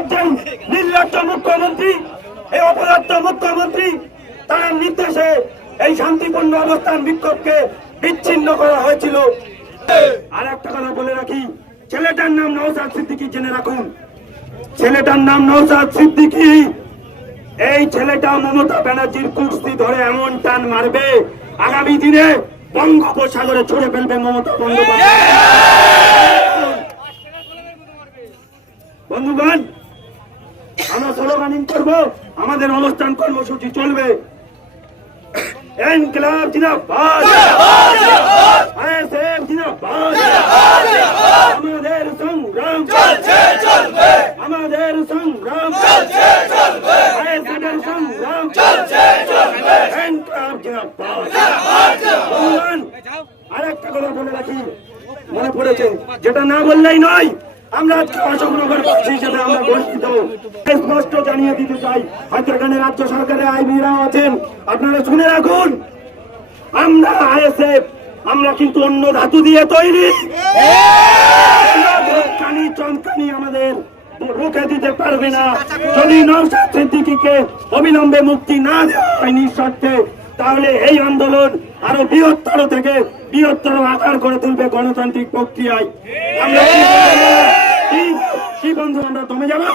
একজন নির্লজ্জ মুখ্যমন্ত্রী এই অপদার্থ মুখ্যমন্ত্রী তার নির্দেশে এই শান্তিপূর্ণ অবস্থান বিক্ষোভকে বিচ্ছিন্ন করা হয়েছিল আর একটা কথা বলে রাখি ছেলেটার নাম নৌসাদ সিদ্দিকি জেনে রাখুন ছেলেটার নাম নৌসাদ সিদ্দিকি এই ছেলেটা মমতা ব্যানার্জির কুস্তি ধরে এমন টান মারবে আগামী দিনে বঙ্গোপসাগরে ছড়ে ফেলবে মমতা বন্দ্যোপাধ্যায় বন্ধুগণ আমরা স্লোগানিং করব আমাদের অবস্থান কর্মসূচি চলবে আমাদের সংগ্রাম আমাদের সংগ্রাম সংগ্রাম আরেকটা কথা বলে রাখি মনে পড়েছে যেটা না বললেই নয় আমরা অশোকনগর হিসেবে আমরা ঘোষিত স্পষ্ট জানিয়ে দিতে চাই হয়তো এখানে রাজ্য সরকারের আছেন আপনারা শুনে রাখুন আমরা আইএসএফ আমরা কিন্তু অন্য ধাতু দিয়ে তৈরি চমকানি চমকানি আমাদের রুখে দিতে পারবে না যদি নৌসাদ অবিলম্বে মুক্তি না দেওয়া হয় তাহলে এই আন্দোলন আরো বৃহত্তর থেকে বৃহত্তর আকার করে তুলবে গণতান্ত্রিক প্রক্রিয়ায় আমরা কি কি বন্ধু আমরা দমে যাবো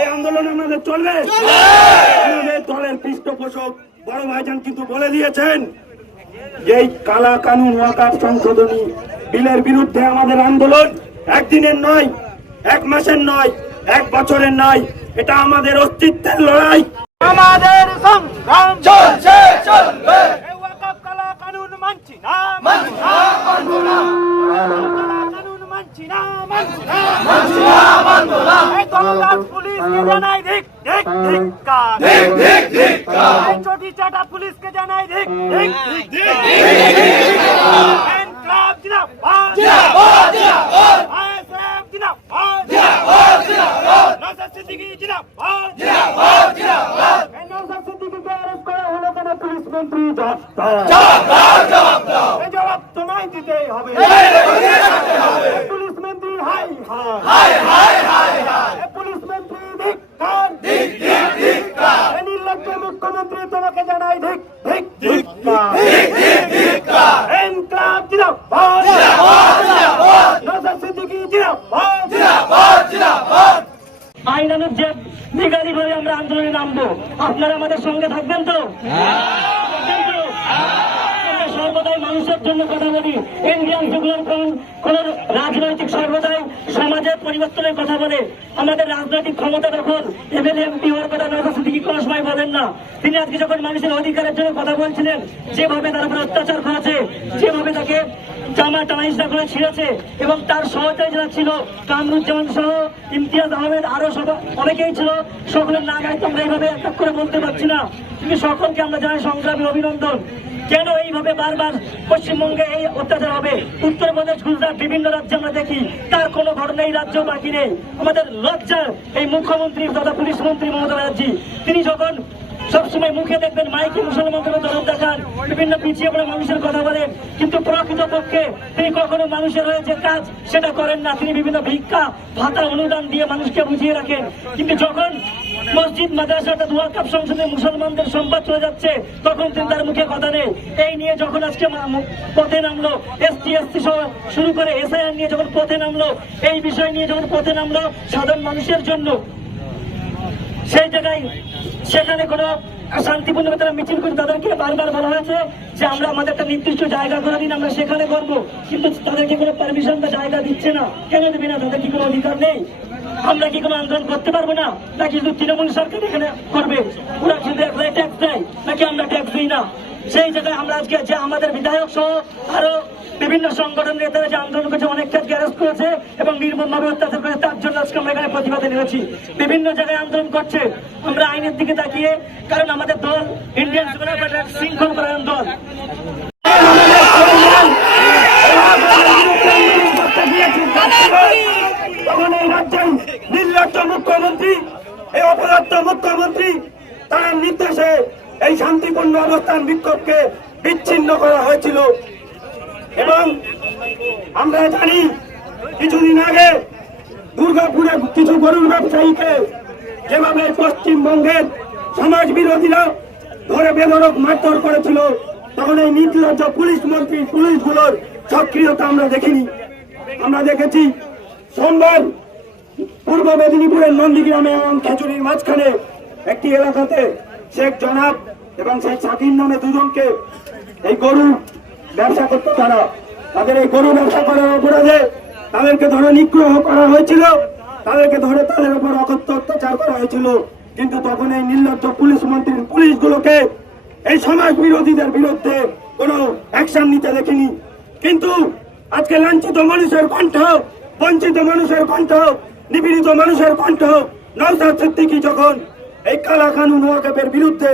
এই আন্দোলন আমাদের চলবে আমাদের দলের পৃষ্ঠপোষক বড় ভাইজান কিন্তু বলে দিয়েছেন যে কালা কানুন ওয়াকাপ সংশোধনী বিলের বিরুদ্ধে আমাদের আন্দোলন একদিনের নয় এক মাসের নয় এক বছরের নয় এটা আমাদের অস্তিত্বের লড়াই আমাদের কালা কানুন মানছি না মানছি না ছোটি চাটা পুলিশকে জানাই ধিক ধিক পুলিশ মন্ত্রী জবাব জবাব জবাব তোমায় দিতেই হবে পুলিশ মন্ত্রী ধিক্কার ধিক মুখ্যমন্ত্রী তোমাকে জানাই ধিক ধিক ধিক্কার ধিক ধিক ধিক্কার আইন অনুযায়ী নিগালি করে আমরা আন্দোলনে নামবো আপনারা আমাদের সঙ্গে থাকবেন তো হ্যাঁ ইন্ডিয়ান কোন রাজনৈতিক সর্বদাই সমাজের পরিবর্তনের কথা বলে আমাদের রাজনৈতিক ক্ষমতা তখন এমএলএ এমপি হওয়ার কথা নয় কোনো সময় বলেন না তিনি আজকে যখন মানুষের অধিকারের জন্য কথা বলছিলেন যেভাবে তার উপর অত্যাচার করেছে যেভাবে তাকে জামা টানাইজা করে ছিঁড়েছে এবং তার সহচারী যারা ছিল কামরুজ্জামান সহ ইমতিয়াজ আহমেদ আরো অনেকেই ছিল সকলের না গাইতে আমরা এইভাবে এক করে বলতে পারছি না তুমি সকলকে আমরা জানাই সংগ্রামী অভিনন্দন কেন এইভাবে বারবার পশ্চিমবঙ্গে এই অত্যাচার হবে উত্তরপ্রদেশ গুজরাট বিভিন্ন রাজ্যে আমরা দেখি তার কোনো ঘটনা এই রাজ্য বাকি নেই আমাদের লজ্জার এই মুখ্যমন্ত্রী তথা পুলিশ মন্ত্রী মমতা ব্যানার্জি তিনি যখন সবসময় মুখে দেখবেন মাইকে মুসলমানদের দরদ দেখান বিভিন্ন পিছিয়ে পড়ে মানুষের কথা বলেন কিন্তু প্রকৃত পক্ষে তিনি কখনো মানুষের হয়ে যে কাজ সেটা করেন না তিনি বিভিন্ন ভিক্ষা ভাতা অনুদান দিয়ে মানুষকে বুঝিয়ে রাখেন কিন্তু যখন মসজিদ মাদ্রাসাটা দুয়া কাপ সংসদে মুসলমানদের সম্পাদ চলে যাচ্ছে তখন তিনি তার মুখে কথা নেই এই নিয়ে যখন আজকে পথে নামলো এসটি এসটি শুরু করে এসআইআর নিয়ে যখন পথে নামলো এই বিষয় নিয়ে যখন পথে নামলো সাধারণ মানুষের জন্য সেই জায়গায় সেখানে কোনো শান্তিপূর্ণভাবে তারা মিছিল করে তাদেরকে বারবার বলা হয়েছে যে আমরা আমাদের একটা নির্দিষ্ট জায়গা করে দিন আমরা সেখানে করবো কিন্তু তাদেরকে কোনো পারমিশন বা জায়গা দিচ্ছে না কেন দেবে না তাদের কি কোনো অধিকার নেই আমরা কি কোনো আন্দোলন করতে পারবো না নাকি শুধু তৃণমূল সরকার এখানে করবে ওরা শুধু একলাই ট্যাক্স দেয় নাকি আমরা ট্যাক্স দিই না সেই জায়গায় আমরা আজকে যে আমাদের বিধায়ক সহ আরো বিভিন্ন সংগঠন নেতারা যে আন্দোলন করেছে অনেকটা গ্যারেজ করেছে এবং নির্মমভাবে অত্যাচার করেছে তার জন্য আজকে আমরা এখানে প্রতিবাদে নিয়েছি বিভিন্ন জায়গায় আন্দোলন করছে আমরা আইনের দিকে তাকিয়ে কারণ আমাদের দল ইন্ডিয়ান শৃঙ্খল প্রায়ণ দল নির্দেশে এই শান্তিপূর্ণ অবস্থান বিক্ষোভকে বিচ্ছিন্ন করা হয়েছিল এবং আমরা জানি কিছুদিন আগে দুর্গাপুরে কিছু গরুর ব্যবসায়ীকে যেভাবে পশ্চিমবঙ্গের সমাজ বিরোধীরা ধরে বেদরক মারধর করেছিল তখন এই নির্লজ্জ পুলিশ মন্ত্রী পুলিশগুলোর সক্রিয়তা আমরা দেখিনি আমরা দেখেছি সোমবার পূর্ব মেদিনীপুরের নন্দীগ্রামে এবং খেচুরির মাঝখানে একটি এলাকাতে শেখ জনাব এবং শেখ সাকিম নামে দুজনকে এই গরু ব্যবসা করত তারা তাদের এই গরু ব্যবসা করার অপরাধে তাদেরকে ধরে নিগ্রহ করা হয়েছিল তাদেরকে ধরে তাদের উপর অকত্য অত্যাচার করা হয়েছিল কিন্তু তখন এই নির্লজ্জ পুলিশ মন্ত্রীর পুলিশগুলোকে এই সমাজ বিরোধীদের বিরুদ্ধে কোনো অ্যাকশন নিতে দেখিনি কিন্তু আজকে লাঞ্ছিত মানুষের কণ্ঠ বঞ্চিত মানুষের কণ্ঠ নিপীড়িত মানুষের কণ্ঠ নৌসার কি যখন এই কালাখানু নোয়াকাবের বিরুদ্ধে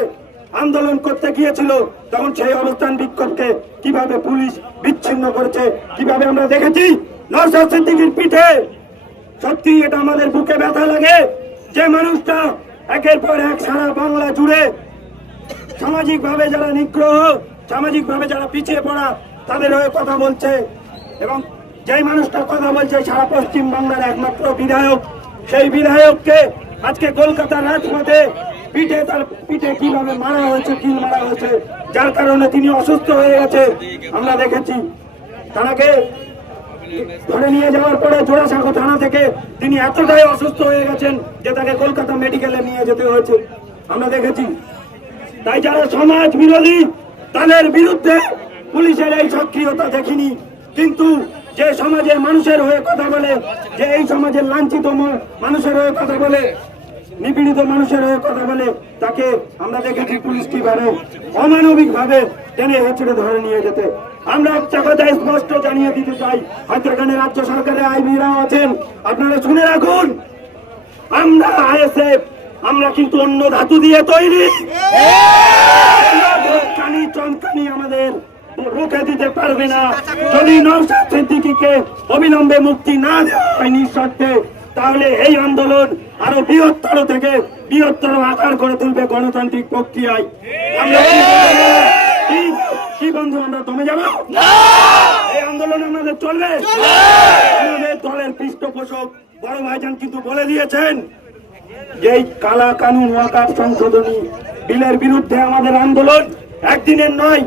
আন্দোলন করতে গিয়েছিল তখন সেই অবস্থান বিক্ষোভকে কিভাবে পুলিশ বিচ্ছিন্ন করেছে কিভাবে আমরা দেখেছি নরসাদ পিঠে সত্যি এটা আমাদের বুকে ব্যথা লাগে যে মানুষটা একের পর এক সারা বাংলা জুড়ে সামাজিকভাবে যারা নিগ্রহ সামাজিকভাবে যারা পিছিয়ে পড়া তাদের হয়ে কথা বলছে এবং যেই মানুষটা কথা বলছে সারা পশ্চিম বাংলার একমাত্র বিধায়ক সেই বিধায়ককে আজকে কলকাতার রাজপথে পিঠে তার পিঠে কিভাবে মারা হয়েছে কিল মারা হয়েছে যার কারণে তিনি অসুস্থ হয়ে গেছে আমরা দেখেছি তাকে ধরে নিয়ে যাওয়ার পরে জোড়াসাঁকো থানা থেকে তিনি এতটাই অসুস্থ হয়ে গেছেন যে তাকে কলকাতা মেডিকেলে নিয়ে যেতে হয়েছে আমরা দেখেছি তাই যারা সমাজ বিরোধী তাদের বিরুদ্ধে পুলিশের এই সক্রিয়তা দেখিনি কিন্তু যে সমাজের মানুষের হয়ে কথা বলে যে এই সমাজের লাঞ্ছিত মানুষের হয়ে কথা বলে নিপীড়িত মানুষের হয়ে কথা বলে তাকে আমরা দেখেছি পুলিশ কিভাবে অমানবিক ভাবে টেনে হেঁচড়ে ধরে নিয়ে যেতে আমরা একটা কথা স্পষ্ট জানিয়ে দিতে চাই হয়তো এখানে রাজ্য সরকারের আইনিরাও আছেন আপনারা শুনে রাখুন আমরা আইএসএফ আমরা কিন্তু অন্য ধাতু দিয়ে তৈরি চমকানি আমাদের রুখে দিতে পারবে না যদি নৌসাদ সিদ্দিকিকে অবিলম্বে মুক্তি না দেওয়া হয় নিঃশর্তে তাহলে এই আন্দোলন আরো বৃহত্তর থেকে বৃহত্তর আকার করে তুলবে গণতান্ত্রিক প্রক্রিয়ায় কি বন্ধু আমরা দমে যাবো এই আন্দোলন আমাদের চলবে আমাদের দলের পৃষ্ঠপোষক বড় ভাইজান কিন্তু বলে দিয়েছেন যে কালা কানুন ওয়াকার সংশোধনী বিলের বিরুদ্ধে আমাদের আন্দোলন একদিনের নয়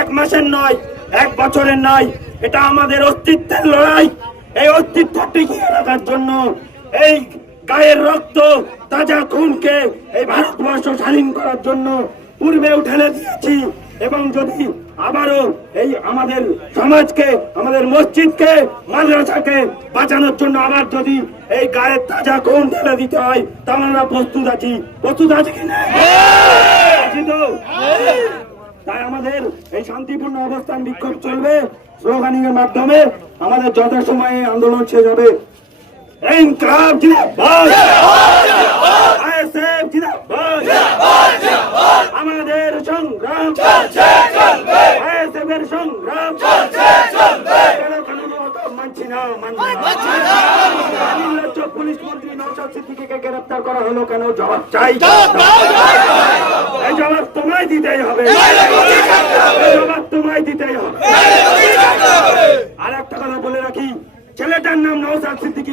এক মাসের নয় এক বছরের নয় এটা আমাদের অস্তিত্বের লড়াই এই অস্তিত্ব টিকিয়ে রাখার জন্য এই গায়ের রক্ত তাজা খুনকে এই ভারতবর্ষ স্বাধীন করার জন্য পূর্বে উঠেলে দিয়েছি এবং যদি আবারও এই আমাদের সমাজকে আমাদের মসজিদকে মাদ্রাসাকে বাঁচানোর জন্য আবার যদি এই গায়ের তাজা খুন ঢেলে দিতে হয় তাহলে আমরা প্রস্তুত আছি প্রস্তুত আছি কিনা হ্যাঁ! তাই আমাদের এই শান্তিপূর্ণ অবস্থান বিক্ষোভ চলবে স্লোগানিং এর মাধ্যমে আমাদের যথাসময়ে আন্দোলন শেষ হবে ইনকাব জিন্দাবাদ আইএসএফ জিন্দাবাদ আমাদের সংগ্রাম চলছে চলবে আইএসএফ সংগ্রাম মানছি না মানছি এই ছেলেটার নাম নৌসাদ সিদ্দিকি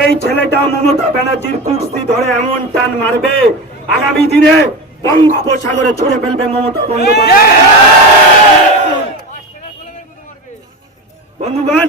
এই ছেলেটা মমতা ব্যানার্জির কুস্তি ধরে এমন টান মারবে আগামী দিনে বঙ্গোপসাগরে ছুড়ে ফেলবে মমতা বন্দ্যোপাধ্যায় বন্ধুগণ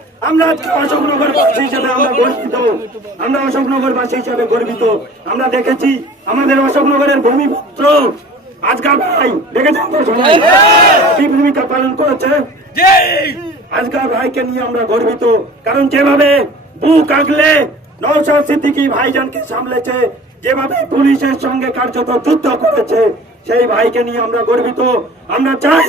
আমরা আজকে অশোকনগরবাসী হিসাবে আমরা গর্বিত আমরা অশোকনগরবাসী হিসাবে গর্বিত আমরা দেখেছি আমাদের অশোকনগরের ভূমিপুত্র আজকাল ভাই দেখেছেন কি ভূমিকা পালন করেছে আজকাল ভাইকে নিয়ে আমরা গর্বিত কারণ যেভাবে বুক আগলে নৌসাদ সিদ্দিকি ভাইজানকে সামলেছে যেভাবে পুলিশের সঙ্গে কার্যত যুদ্ধ করেছে সেই ভাইকে নিয়ে আমরা গর্বিত আমরা চাই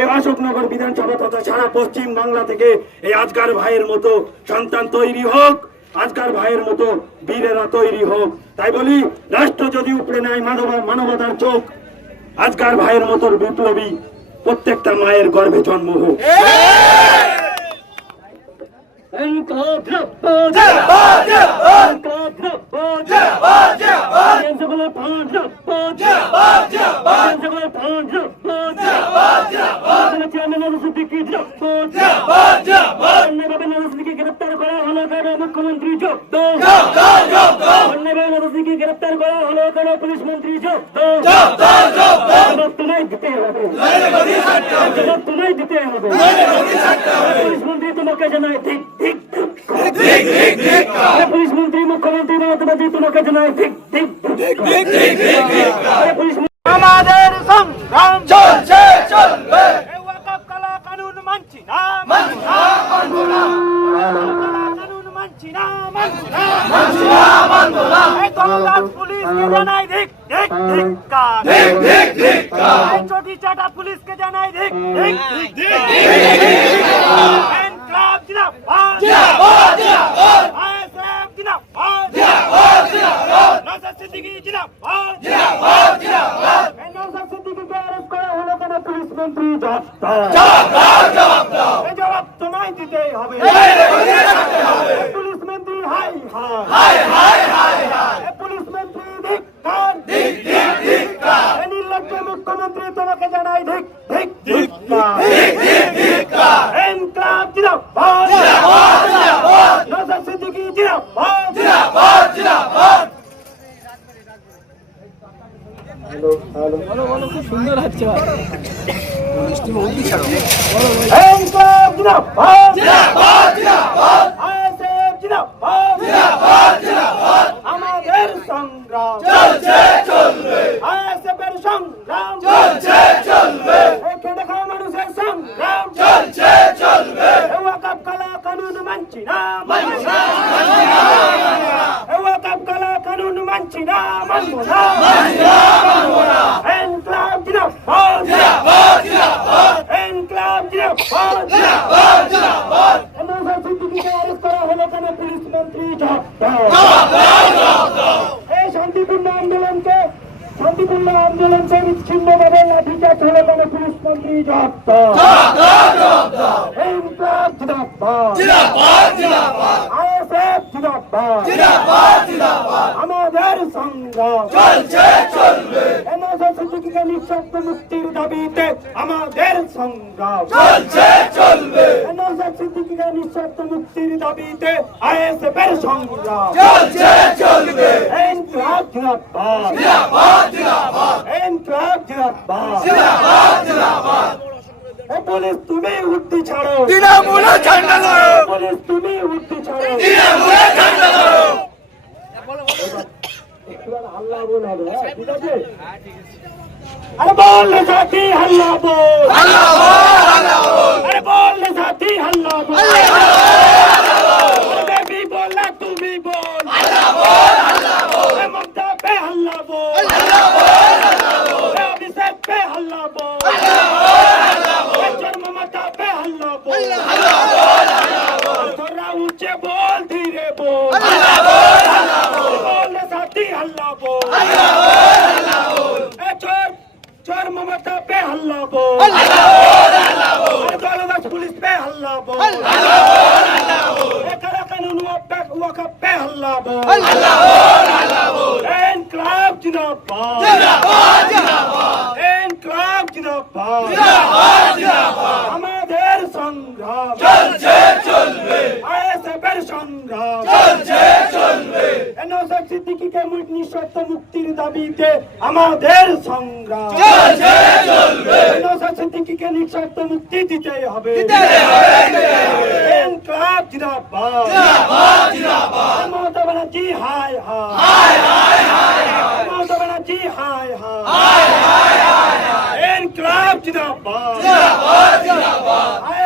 এই অশোকনগর বিধানসভা তথা সারা পশ্চিম বাংলা থেকে এই আজকার ভাইয়ের মতো সন্তান তৈরি হোক আজকার ভাইয়ের মতো বীরেরা তৈরি হোক তাই বলি রাষ্ট্র যদি উপরে নেয় মানব মানবতার চোখ আজকার ভাইয়ের মতো বিপ্লবী প্রত্যেকটা মায়ের গর্ভে জন্ম হোক Yeah, yeah, yeah. গ্রেপ্তার করা হলো কেন মুখ্যমন্ত্রী যোগ অন্যভাবে গ্রেপ্তার করা হলো কেন পুলিশ মন্ত্রী যোগ তোমায় দিতে হবে তোমায় দিতে হবে পুলিশ মন্ত্রী তোমাকে জানায় পুলিশ বাচ্চাটা পুলিশকে জানাই দিক দিক দিক ফ্যান ক্লাব জিন্দাবাদ জিন্দাবাদ জিন্দাবাদ আইএসএফ জিন্দাবাদ জিন্দাবাদ জিন্দাবাদ নসর সিদ্দিকী জিন্দাবাদ জিন্দাবাদ জিন্দাবাদ এই নসর সিদ্দিকীকে অ্যারেস্ট করা হলো কেন পুলিশ মন্ত্রী জবাব জবাব জবাব দাও এই জবাব তোমায় দিতেই হবে পুলিশ মন্ত্রী হাই হাই হাই হাই জিন্দাবাদ জিন্দাবাদ প্রধানমন্ত্রী এই শান্তিপূর্ণ আন্দোলনকে শান্তিপূর্ণ আন্দোলনকে বিচ্ছিন্নভাবে লাঠিচার্জ হলো গণপুরুষ পুরুষমন্ত্রী জব্দ জিন্দাবাদ জিন্দাবাদ জিন্দাবাদ এনক্লাব জিন্দাবাদ জিন্দাবাদ জিন্দাবাদ এ পুলিশ তুমি উর্দি ছাড়ো তৃণমূল ঝান্ডা ধরো পুলিশ তুমি উর্দি ছাড়ো তৃণমূল ঝান্ডা ধরো একবার আল্লাহ বল হবে হ্যাঁ, ঠিক আছে আরে বল না সাথী আল্লাহ বল আল্লাহ বল আল্লাহ বল আরে বল না সাথী আল্লাহ বল আল্লাহ বল তুমি বল না তুমি বল আল্লাহ বল पे हल्ला बोल हल्ला बोल हल्ला बोल हल्ला बोल সংগ্রাম চলছে চলবে আইএসএফের সংগ্রাম চলছে চলবে এনওসেফ সিদ্দিকীকে নিঃশর্ত মুক্তির দাবিতে আমাদের সংগ্রাম চলছে চলবে এনওসেফ সিদ্দিকীকে নিঃশর্ত মুক্তি দিতেই হবে দিতে হবে ইনকাব জিন্দাবাদ জিন্দাবাদ জিন্দাবাদ মমতা ব্যানার্জি হাই হাই হাই হাই হাই মমতা ব্যানার্জি হাই হাই হাই হাই হাই ইনকাব জিন্দাবাদ জিন্দাবাদ জিন্দাবাদ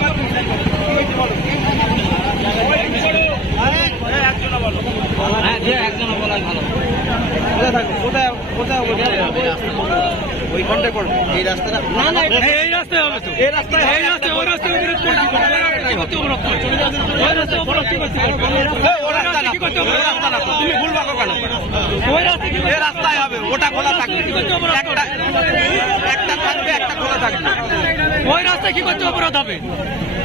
রাস্তায় হবে ওটা খোলা থাকবে একটা থাকবে একটা খোলা থাকবে ওই রাস্তায় কি করতে অবরোধ হবে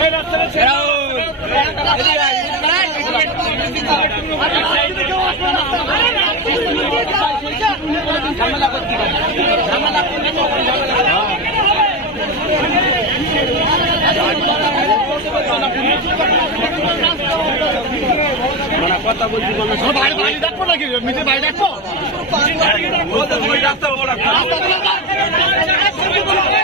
কথা বলছি বাড়ি বাড়ি ডাকবো নাকি মিটে বাড়ি ডাকবো রাস্তা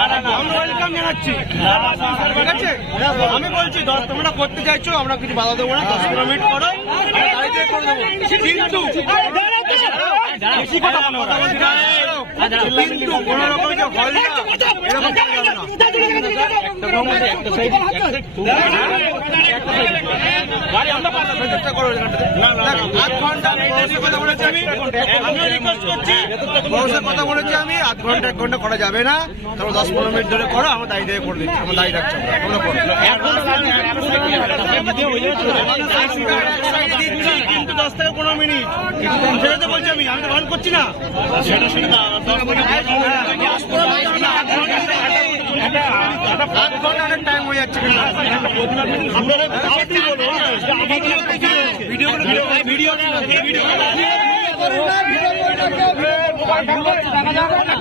আমি বলছি তোমরা করতে চাইছো আমরা কিছু বাধা দেবো না দশ কিলো মিনিট করো দেবো কিন্তু কোন রকম কথা বলেছি আমি মানুষের কথা বলেছি আমি আধ ঘন্টা এক ঘন্টা করা যাবে না তারপর দশ পনেরো মিনিট ধরে করো আমার দায়ী করে দিচ্ছি আমার দায়ী রাখছি কিন্তু দশ থেকে পনেরো মিনিট সেটা তো বলছি আমি আমি তো করছি না সেটা শুনি না হয়ে যাচ্ছে ভিডিও ভিডিও